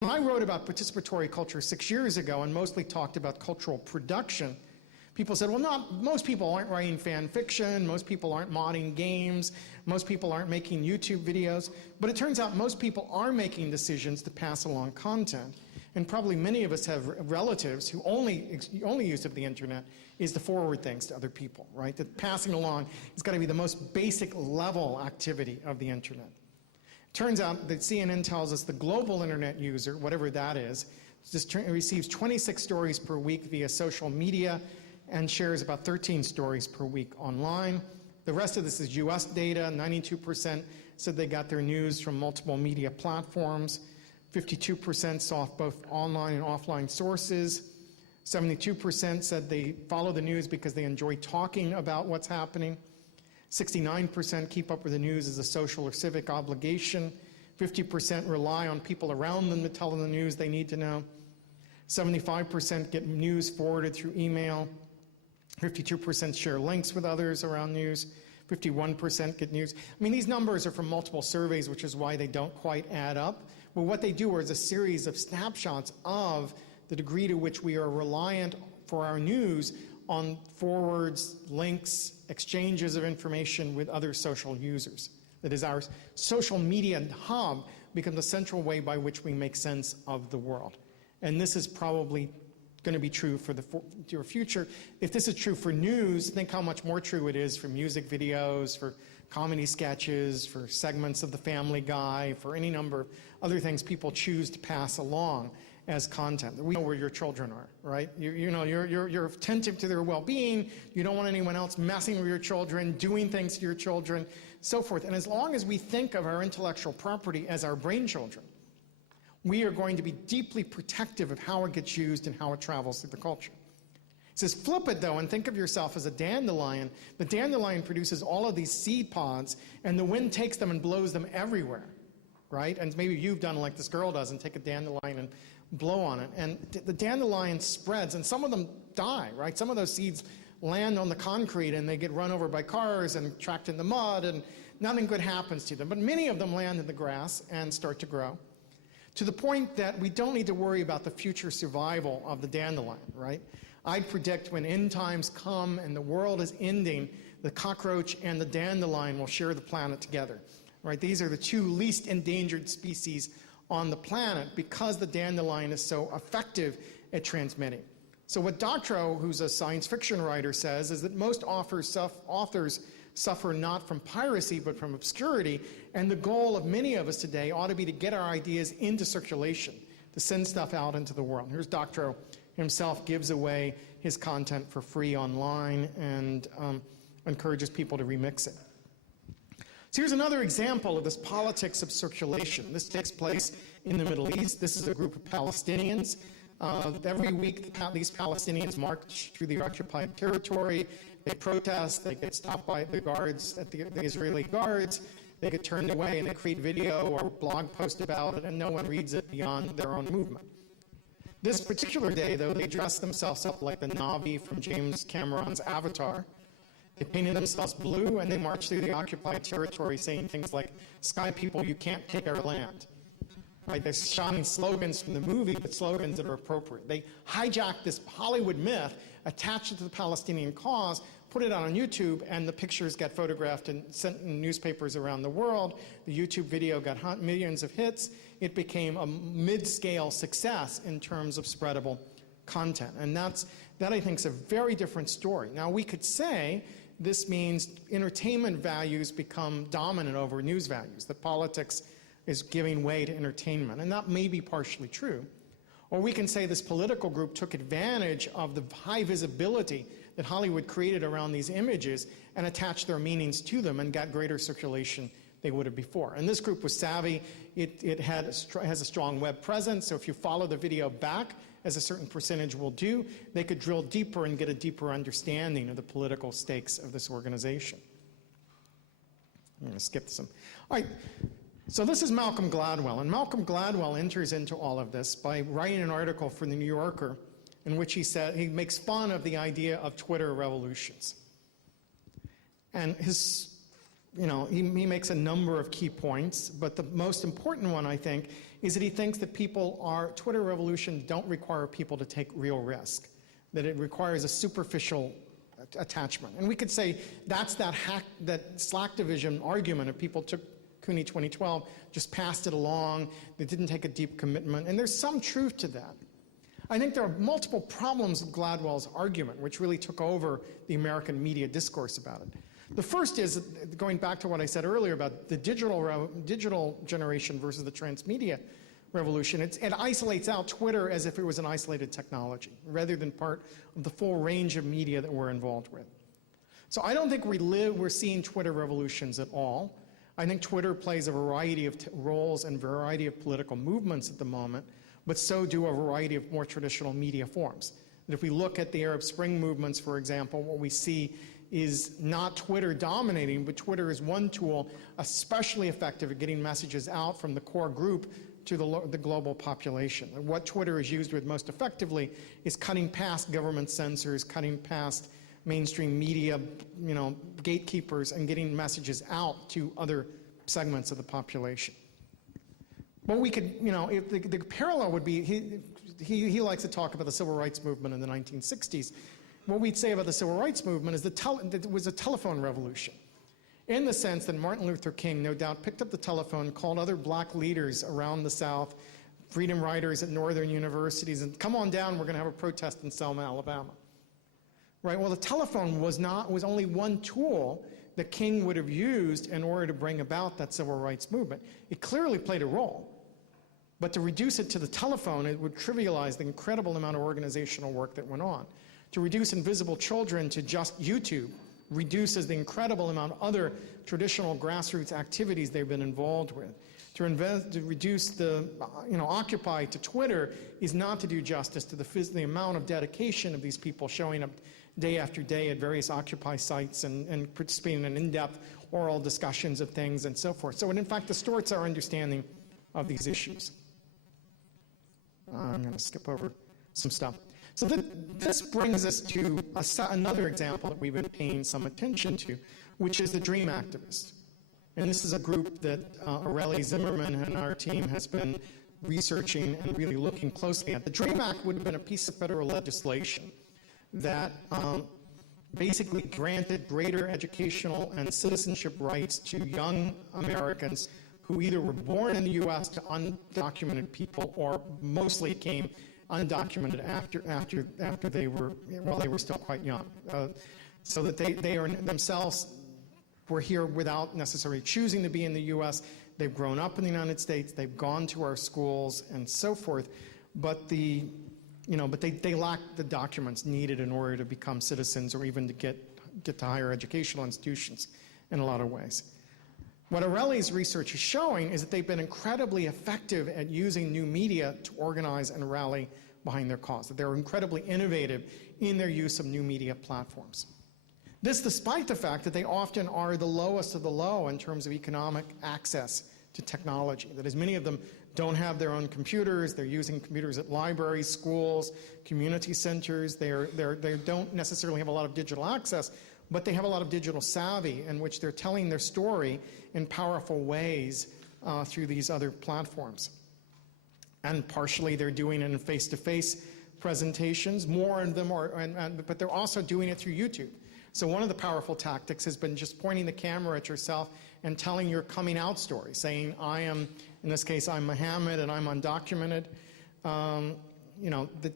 When I wrote about participatory culture 6 years ago and mostly talked about cultural production, people said, well, most people aren't writing fan fiction, most people aren't modding games, most people aren't making YouTube videos, but it turns out most people are making decisions to pass along content. And probably many of us have relatives who only use of the internet is to forward things to other people, right? That passing along has got to be the most basic level activity of the internet. Turns out that CNN tells us the global internet user, whatever that is, just receives 26 stories per week via social media and shares about 13 stories per week online. The rest of this is US data. 92% said they got their news from multiple media platforms. 52% saw both online and offline sources. 72% said they follow the news because they enjoy talking about what's happening. 69% keep up with the news as a social or civic obligation. 50% rely on people around them to tell them the news they need to know. 75% get news forwarded through email. 52% share links with others around news. 51% get news. I mean, these numbers are from multiple surveys, which is why they don't quite add up. But what they do is a series of snapshots of the degree to which we are reliant for our news on forwards, links, exchanges of information with other social users. That is, our social media hub becomes the central way by which we make sense of the world. And this is probably going to be true for your future. If this is true for news, think how much more true it is for music videos, for comedy sketches, for segments of The Family Guy, for any number of other things people choose to pass along as content. We know where your children are, right? You're attentive to their well-being. You don't want anyone else messing with your children, doing things to your children, so forth. And as long as we think of our intellectual property as our brain children, we are going to be deeply protective of how it gets used and how it travels through the culture. It says, flip it though, and think of yourself as a dandelion. The dandelion produces all of these seed pods, and the wind takes them and blows them everywhere, right? And maybe you've done like this girl does and take a dandelion and blow on it. And the dandelion spreads, and some of them die, right? Some of those seeds land on the concrete and they get run over by cars and tracked in the mud, and nothing good happens to them. But many of them land in the grass and start to grow, to the point that we don't need to worry about the future survival of the dandelion, right? I predict when end times come and the world is ending, the cockroach and the dandelion will share the planet together, right? These are the two least endangered species on the planet because the dandelion is so effective at transmitting. So what Doctorow, who's a science fiction writer, says is that most authors suffer not from piracy but from obscurity, and the goal of many of us today ought to be to get our ideas into circulation, to send stuff out into the world. Here's Doctorow himself gives away his content for free online and encourages people to remix it. So here's another example of this politics of circulation. This takes place in the Middle East. This is a group of Palestinians. Every week, these Palestinians march through the occupied territory. They protest. They get stopped by the guards, the Israeli guards. They get turned away, and they create video or blog post about it, and no one reads it beyond their own movement. This particular day, though, they dressed themselves up like the Na'vi from James Cameron's Avatar. They painted themselves blue, and they marched through the occupied territory saying things like, "Sky people, you can't take our land." Right? They're shouting slogans from the movie, but slogans that are appropriate. They hijacked this Hollywood myth, attached it to the Palestinian cause, put it on YouTube, and the pictures got photographed and sent in newspapers around the world. The YouTube video got millions of hits. It became a mid-scale success in terms of spreadable content. And that, I think, is a very different story. Now, we could say this means entertainment values become dominant over news values, that politics is giving way to entertainment, and that may be partially true. Or we can say this political group took advantage of the high visibility that Hollywood created around these images and attached their meanings to them and got greater circulation they would have before. And this group was savvy. It has a strong web presence, so if you follow the video back, as a certain percentage will do, they could drill deeper and get a deeper understanding of the political stakes of this organization. I'm going to skip some. All right. So this is Malcolm Gladwell, and Malcolm Gladwell enters into all of this by writing an article for the New Yorker in which he makes fun of the idea of Twitter revolutions. And his he makes a number of key points, but the most important one, I think, is that he thinks that Twitter revolutions don't require people to take real risk, that it requires a superficial attachment. And we could say that's that Slack division argument of people took CUNY 2012, just passed it along, they didn't take a deep commitment, and there's some truth to that. I think there are multiple problems with Gladwell's argument, which really took over the American media discourse about it. The first is, going back to what I said earlier about the digital generation versus the transmedia revolution, it isolates out Twitter as if it was an isolated technology, rather than part of the full range of media that we're involved with. So I don't think we're seeing Twitter revolutions at all. I think Twitter plays a variety of roles and variety of political movements at the moment, but so do a variety of more traditional media forms. And if we look at the Arab Spring movements, for example, what we see is not Twitter dominating, but Twitter is one tool especially effective at getting messages out from the core group to the global population. And what Twitter is used with most effectively is cutting past government censors, cutting past mainstream media, gatekeepers, and getting messages out to other segments of the population. But we could, if the parallel would be, he likes to talk about the civil rights movement in the 1960s. What we'd say about the civil rights movement is that it was a telephone revolution, in the sense that Martin Luther King, no doubt, picked up the telephone, called other black leaders around the South, freedom writers at northern universities, and come on down, we're going to have a protest in Selma, Alabama. Right? Well, the telephone was only one tool that King would have used in order to bring about that civil rights movement. It clearly played a role, but to reduce it to the telephone, it would trivialize the incredible amount of organizational work that went on. To reduce invisible children to just YouTube reduces the incredible amount of other traditional grassroots activities they've been involved with. To reduce the Occupy to Twitter is not to do justice to the amount of dedication of these people showing up day after day at various Occupy sites and participating in in-depth oral discussions of things and so forth. So it in fact distorts our understanding of these issues. I'm going to skip over some stuff. So this brings us to another example that we've been paying some attention to, which is the Dream Activists. And this is a group that Aurelie Zimmerman and our team has been researching and really looking closely at. The Dream Act would have been a piece of federal legislation that basically granted greater educational and citizenship rights to young Americans who either were born in the U.S. to undocumented people or mostly came undocumented after they were still quite young, so that they are themselves were here without necessarily choosing to be in the U.S. They've grown up in the United States, they've gone to our schools and so forth, but they lack the documents needed in order to become citizens or even to get to higher educational institutions in a lot of ways. What Aurelie's research is showing is that they've been incredibly effective at using new media to organize and rally behind their cause, that they're incredibly innovative in their use of new media platforms. This despite the fact that they often are the lowest of the low in terms of economic access to technology, that as many of them don't have their own computers, they're using computers at libraries, schools, community centers, they don't necessarily have a lot of digital access, but they have a lot of digital savvy in which they're telling their story in powerful ways through these other platforms. And partially they're doing it in face-to-face presentations, more of them but they're also doing it through YouTube. So one of the powerful tactics has been just pointing the camera at yourself and telling your coming out story, saying, in this case, I'm Mohammed and I'm undocumented.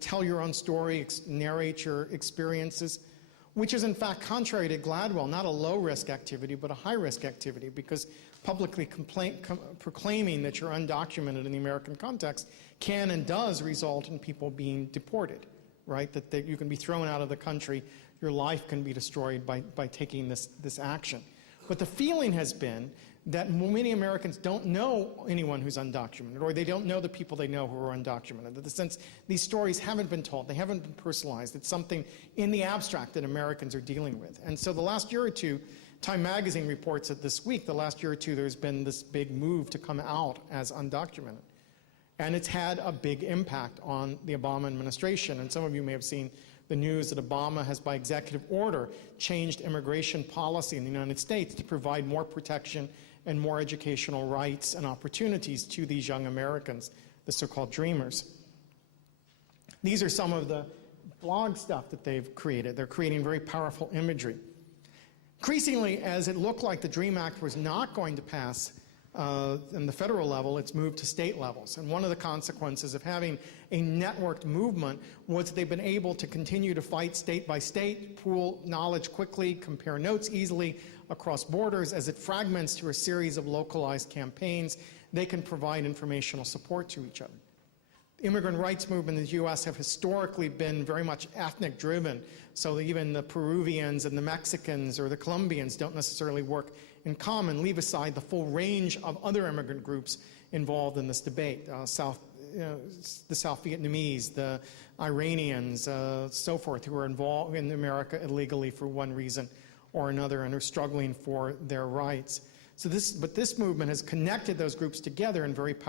Tell your own story, narrate your experiences, which is in fact contrary to Gladwell, not a low-risk activity, but a high-risk activity, because publicly proclaiming that you're undocumented in the American context can and does result in people being deported, right? That you can be thrown out of the country, your life can be destroyed by taking this action. But the feeling has been that many Americans don't know anyone who's undocumented, or they don't know the people they know who are undocumented. In the sense, these stories haven't been told, they haven't been personalized. It's something in the abstract that Americans are dealing with. And so the last year or two, Time Magazine reports that this week, the last year or two, there's been this big move to come out as undocumented. And it's had a big impact on the Obama administration. And some of you may have seen the news that Obama has, by executive order, changed immigration policy in the United States to provide more protection and more educational rights and opportunities to these young Americans, the so-called dreamers. These are some of the blog stuff that they've created. They're creating very powerful imagery. Increasingly, as it looked like the DREAM Act was not going to pass in the federal level, it's moved to state levels. And one of the consequences of having a networked movement was that they've been able to continue to fight state by state, pool knowledge quickly, compare notes easily across borders. As it fragments to a series of localized campaigns, they can provide informational support to each other. The immigrant rights movement in the U.S. have historically been very much ethnic driven, so that even the Peruvians and the Mexicans or the Colombians don't necessarily work in common, leave aside the full range of other immigrant groups involved in this debate. The South Vietnamese, the Iranians, so forth, who are involved in America illegally for one reason or another and are struggling for their rights. So this movement has connected those groups together in very powerful